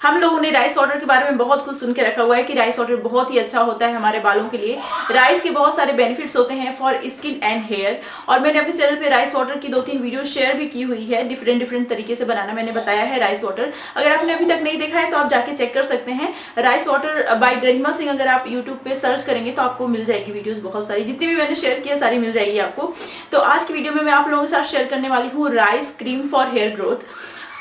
हम लोगों ने राइस वाटर के बारे में बहुत कुछ सुन के रखा हुआ है कि राइस वाटर बहुत ही अच्छा होता है हमारे बालों के लिए। राइस के बहुत सारे बेनिफिट्स होते हैं फॉर स्किन एंड हेयर, और मैंने अपने चैनल पे राइस वाटर की 2-3 वीडियो शेयर भी की हुई है। डिफरेंट तरीके से बनाना मैंने बताया है राइस वाटर। अगर आपने अभी तक नहीं देखा है तो आप जाके चेक कर सकते हैं। Rice water bye Garima Singh अगर आप यूट्यूब पे सर्च करेंगे तो आपको मिल जाएगी वीडियोस बहुत सारी, जितनी भी मैंने शेयर किया सारी मिल जाएगी आपको। तो आज की वीडियो में मैं आप लोगों के साथ शेयर करने वाली हूँ rice cream for hair growth.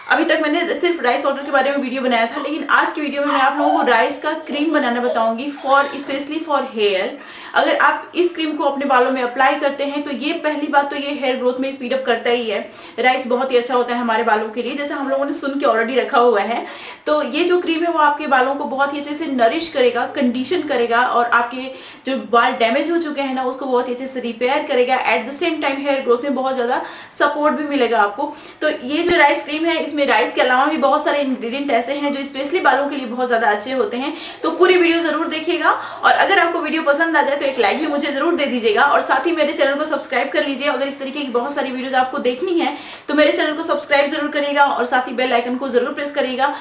अभी तक मैंने सिर्फ राइस वाटर के बारे में वीडियो बनाया था, लेकिन आज की वीडियो में मैं आप लोगों को राइस का क्रीम बनाना बताऊंगी फॉर स्पेशली फॉर हेयर। अगर आप इस क्रीम को अपने बालों में अप्लाई करते हैं तो ये पहली बात तो ये हेयर ग्रोथ में स्पीड अप करता ही है। राइस बहुत ही अच्छा होता है हमारे बालों के लिए, जैसे हम लोगों ने सुन के ऑलरेडी रखा हुआ है। तो ये जो क्रीम है वो आपके बालों को बहुत ही अच्छे से नरिश करेगा, कंडीशन करेगा, और आपके जो बाल डैमेज हो चुके हैं ना उसको बहुत ही अच्छे से रिपेयर करेगा। At the same time here growth में बहुत ज्यादा सपोर्ट भी मिलेगा आपको। तो ये जो राइस क्रीम है इसमें राइस के अलावा भी बहुत सारे इंग्रेडिएंट ऐसे हैं जो स्पेशली बालों के लिए बहुत ज्यादा अच्छे होते हैं। तो पूरी वीडियो जरूर देखिएगा, और अगर आपको वीडियो पसंद आ जाए तो एक लाइक भी मुझे जरूर दे दीजिएगा, और साथ ही मेरे चैनल को सब्सक्राइब कर लीजिए। अगर इस तरीके की बहुत सारी वीडियोस आपको देखनी है तो मेरे चैनल को सब्सक्राइब जरूर करिएगा, और साथ ही बेल आइकन को जरूर प्रेस करिएगा।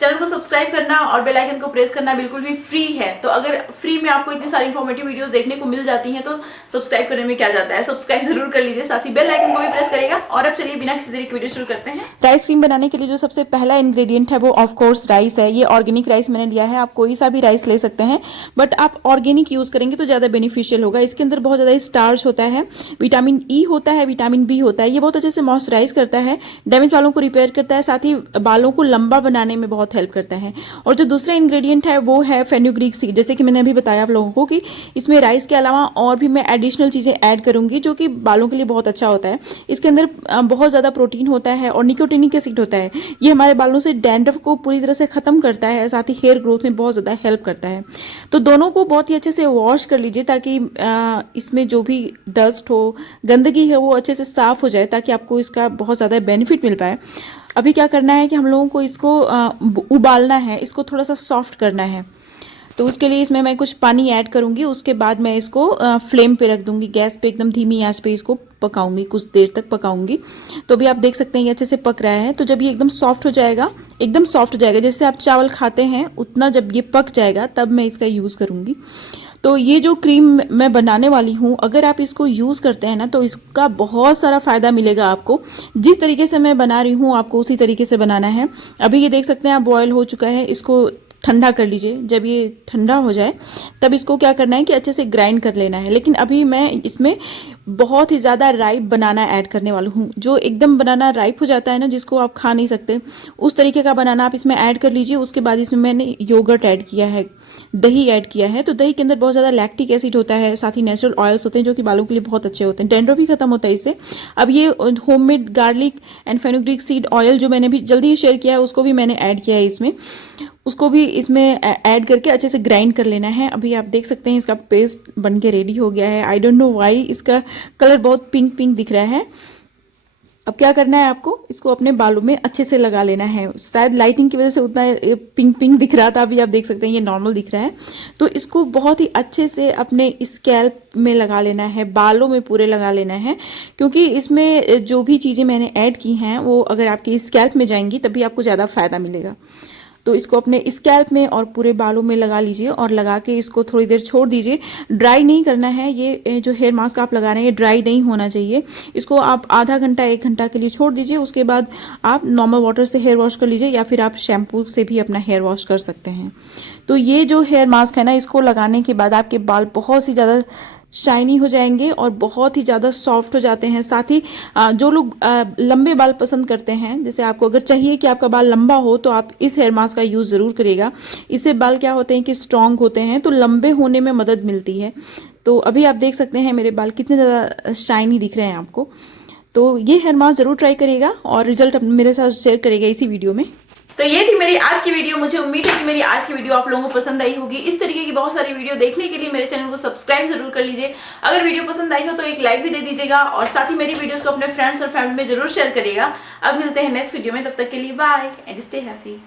चैनल को सब्सक्राइब करना और बेल आइकन को प्रेस करना बिल्कुल भी फ्री है। तो अगर फ्री में आपको इतनी सारी इंफॉर्मेटिव वीडियोस देखने को मिल जाती हैं तो सब्सक्राइब करने में क्या जाता है, सब्सक्राइब जरूर कर लीजिए, साथ ही बेल आइकन को भी प्रेस करेगा। और अब चलिए बिना किसी देरी के वीडियो शुरू करते हैं। राइस क्रीम बनाने के लिए जो सबसे पहला इंग्रेडिएंट है वो ऑफ कोर्स राइस है। ये ऑर्गेनिक राइस मैंने लिया है, आप कोई सा भी राइस ले सकते हैं, बट आप ऑर्गेनिक यूज करेंगे तो ज्यादा बेनिफिशियल होगा। इसके अंदर बहुत ज्यादा स्टार्च होता है, विटामिन ई होता है, विटामिन बी होता है। ये बहुत अच्छे से मॉइस्चराइज करता है, डैमेज बालों को रिपेयर करता है, साथ ही बालों को लंबा बनाने में बहुत हेल्प करता है। और जो दूसरा इंग्रेडिएंट है वो है फेनुग्रीक सीड। जैसे कि मैंने अभी बताया आप लोगों को कि इसमें राइस के अलावा और भी मैं एडिशनल चीजें ऐड करूंगी जो कि बालों के लिए बहुत अच्छा होता है। इसके अंदर बहुत ज्यादा प्रोटीन होता है और निकोटिनिक एसिड होता है। ये हमारे बालों से डैंड्रफ को पूरी तरह से खत्म करता है, साथ ही हेयर ग्रोथ में बहुत ज्यादा हेल्प करता है। तो दोनों को बहुत ही अच्छे से वॉश कर लीजिए ताकि इसमें जो भी डस्ट हो, गंदगी है, वो अच्छे से साफ हो जाए, ताकि आपको इसका बहुत ज्यादा बेनिफिट मिल पाए। अभी क्या करना है कि हम लोगों को इसको उबालना है, इसको थोड़ा सा सॉफ्ट करना है। तो उसके लिए इसमें मैं कुछ पानी ऐड करूंगी, उसके बाद मैं इसको फ्लेम पे रख दूंगी, गैस पे एकदम धीमी आंच पे इसको पकाऊंगी, कुछ देर तक पकाऊंगी। तो अभी आप देख सकते हैं ये अच्छे से पक रहा है। तो जब ये एकदम सॉफ्ट हो जाएगा, एकदम सॉफ्ट हो जाएगा जैसे आप चावल खाते हैं उतना जब ये पक जाएगा तब मैं इसका यूज करूंगी। तो ये जो क्रीम मैं बनाने वाली हूँ, अगर आप इसको यूज करते हैं ना तो इसका बहुत सारा फायदा मिलेगा आपको। जिस तरीके से मैं बना रही हूँ आपको उसी तरीके से बनाना है। अभी ये देख सकते हैं आप बॉयल हो चुका है, इसको ठंडा कर लीजिए। जब ये ठंडा हो जाए तब इसको क्या करना है कि अच्छे से ग्राइंड कर लेना है। लेकिन अभी मैं इसमें बहुत ही ज्यादा राइप बनाना ऐड करने वाली हूँ। जो एकदम बनाना राइप हो जाता है ना, जिसको आप खा नहीं सकते, उस तरीके का बनाना आप इसमें ऐड कर लीजिए। उसके बाद इसमें मैंने योगर्ट ऐड किया है, दही ऐड किया है। तो दही के अंदर बहुत ज्यादा लैक्टिक एसिड होता है, साथ ही नेचुरल ऑयल्स होते हैं जो कि बालों के लिए बहुत अच्छे होते हैं, डैंड्रफ भी खत्म होता है इससे। अब ये homemade garlic and fenugreek seed oil जो मैंने भी जल्दी ही शेयर किया है उसको भी मैंने ऐड किया है इसमें, उसको भी इसमें ऐड करके अच्छे से ग्राइंड कर लेना है। अभी आप देख सकते हैं इसका पेस्ट बन के रेडी हो गया है। आई डोंट नो व्हाई इसका कलर बहुत पिंक पिंक दिख रहा है। अब क्या करना है आपको, इसको अपने बालों में अच्छे से लगा लेना है। शायद लाइटिंग की वजह से उतना पिंक पिंक दिख रहा था, अभी आप देख सकते हैं ये नॉर्मल दिख रहा है। तो इसको बहुत ही अच्छे से अपने स्कैल्प में लगा लेना है, बालों में पूरे लगा लेना है, क्योंकि इसमें जो भी चीजें मैंने ऐड की हैं वो अगर आपके स्कैल्प में जाएंगी तभी आपको ज्यादा फायदा मिलेगा। तो इसको अपने स्कैल्प में और पूरे बालों में लगा लीजिए, और लगा के इसको थोड़ी देर छोड़ दीजिए। ड्राई नहीं करना है, ये जो हेयर मास्क आप लगा रहे हैं ये ड्राई नहीं होना चाहिए। इसको आप आधा घंटा 1 घंटा के लिए छोड़ दीजिए। उसके बाद आप नॉर्मल वाटर से हेयर वॉश कर लीजिए, या फिर आप शैम्पू से भी अपना हेयर वॉश कर सकते हैं। तो ये जो हेयर मास्क है ना, इसको लगाने के बाद आपके बाल बहुत ही ज्यादा शाइनी हो जाएंगे और बहुत ही ज्यादा सॉफ्ट हो जाते हैं। साथ ही जो लोग लंबे बाल पसंद करते हैं, जैसे आपको अगर चाहिए कि आपका बाल लंबा हो तो आप इस हेयर मास्क का यूज जरूर करिएगा। इससे बाल क्या होते हैं कि स्ट्रांग होते हैं, तो लंबे होने में मदद मिलती है। तो अभी आप देख सकते हैं मेरे बाल कितने ज्यादा शाइनी दिख रहे हैं आपको। तो ये हेयर मास्क जरूर ट्राई करिएगा और रिजल्ट मेरे साथ शेयर करिएगा इसी वीडियो में। तो ये थी मेरी आज की वीडियो। मुझे उम्मीद है कि मेरी आज की वीडियो आप लोगों को पसंद आई होगी। इस तरीके की बहुत सारी वीडियो देखने के लिए मेरे चैनल को सब्सक्राइब जरूर कर लीजिए। अगर वीडियो पसंद आई हो तो एक लाइक भी दे दीजिएगा, और साथ ही मेरी वीडियोस को अपने फ्रेंड्स और फैमिली में जरूर शेयर करिएगा। अब मिलते हैं नेक्स्ट वीडियो में, तब तक के लिए बाय एंड स्टे हैप्पी।